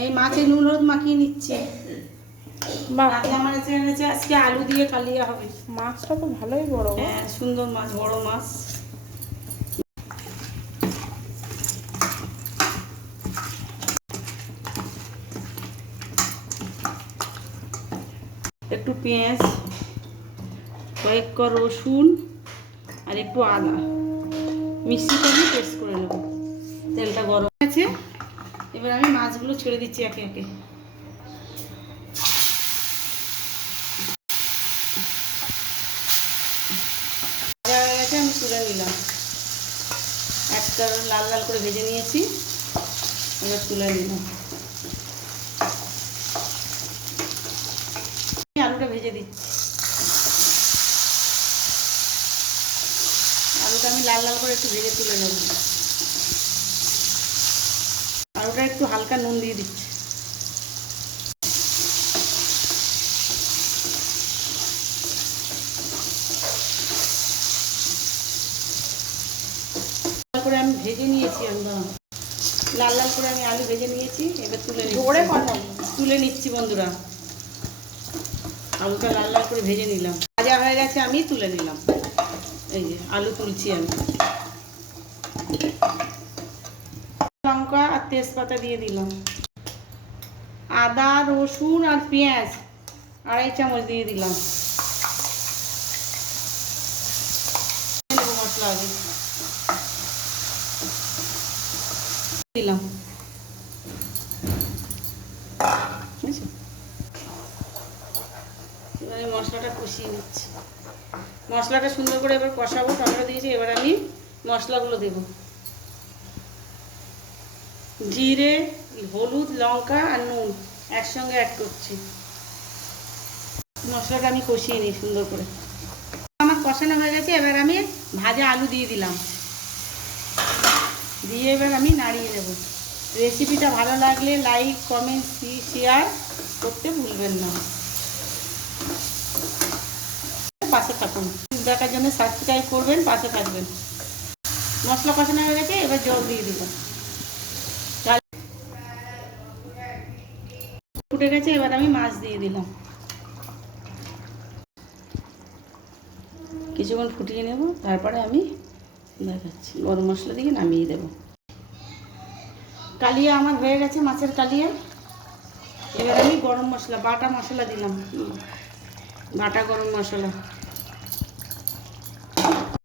এই মাছে নুন হলুদ মাখিয়ে নিচ্ছে। আমার এনেছে আজকে আলু দিয়ে কালিয়া হবে। মাছটা তো ভালোই বড়। হ্যাঁ সুন্দর মাছ, বড় মাছ। একটু পেঁয়াজ, কয়েক ক রসুন আর একটু আদা মিক্সিতে আমি পেস্ট করে নেব। তেলটা গরম আছে, এবার আমি মাছগুলো ছেড়ে দিচ্ছি একে একে। হয়ে গেছে, আমি তুলে নিলাম। একটা লাল লাল করে ভেজে নিয়েছি, এবার তুলে নিলাম। আলুটা ভেজে দিচ্ছি। আলুটা আমি লাল লাল করে একটু ভেজে তুলে নেব। আলুটা একটু হালকা নুন দিয়ে দিচ্ছি। করে আমি ভেজে নিয়েছি, একদম লাল লাল করে আমি আলু ভেজে নিয়েছি। এবার তুলে নিচ্ছি বন্ধুরা। আলুটা লাল লাল করে ভেজে নিলাম, ভাজা হয়ে গেছে, আমি তুলে নিলাম। এই যে আলু তুলছি আমি। লঙ্কা আর তেজপাতা দিয়ে দিলাম। আদা রসুন আর পেঁয়াজ 2.5 চামচ দিয়ে দিলাম। মশলা আগে দিলাম। এবার এই মশলাটা কষিয়ে নিচ্ছি। মশলাটা সুন্দর করে এবার কষাবো। টমেটো দিয়েছি, এবার আমি মশলাগুলো দেব। জিরে, হলুদ, লঙ্কা আর নুন একসঙ্গে অ্যাড করছি। মশলাটা আমি কষিয়ে নিই সুন্দর করে। আমার কষানো হয়ে গেছে, এবার আমি ভাজা আলু দিয়ে দিলাম। দিয়ে এবার আমি নাড়িয়ে দেব। রেসিপিটা ভালো লাগলে লাইক কমেন্ট শেয়ার করতে ভুলবেন না। পাশে থাকুন, দেখার জন্য সাবস্ক্রাইব করবেন, পাশে থাকবেন। মশলা কষানো হয়ে গেছে, এবার জল দিয়ে দিলাম। ফুটে গেছে, এবার আমি মাছ দিয়ে দিলাম। কিছুক্ষণ ফুটিয়ে নেব, তারপরে আমি দেখাচ্ছি। গরম মশলা দিয়ে নামিয়ে দেব। কালিয়া আমার হয়ে গেছে, মাছের কালিয়া। এবার আমি গরম মশলা, বাটা মশলা দিলাম, বাটা গরম মশলা।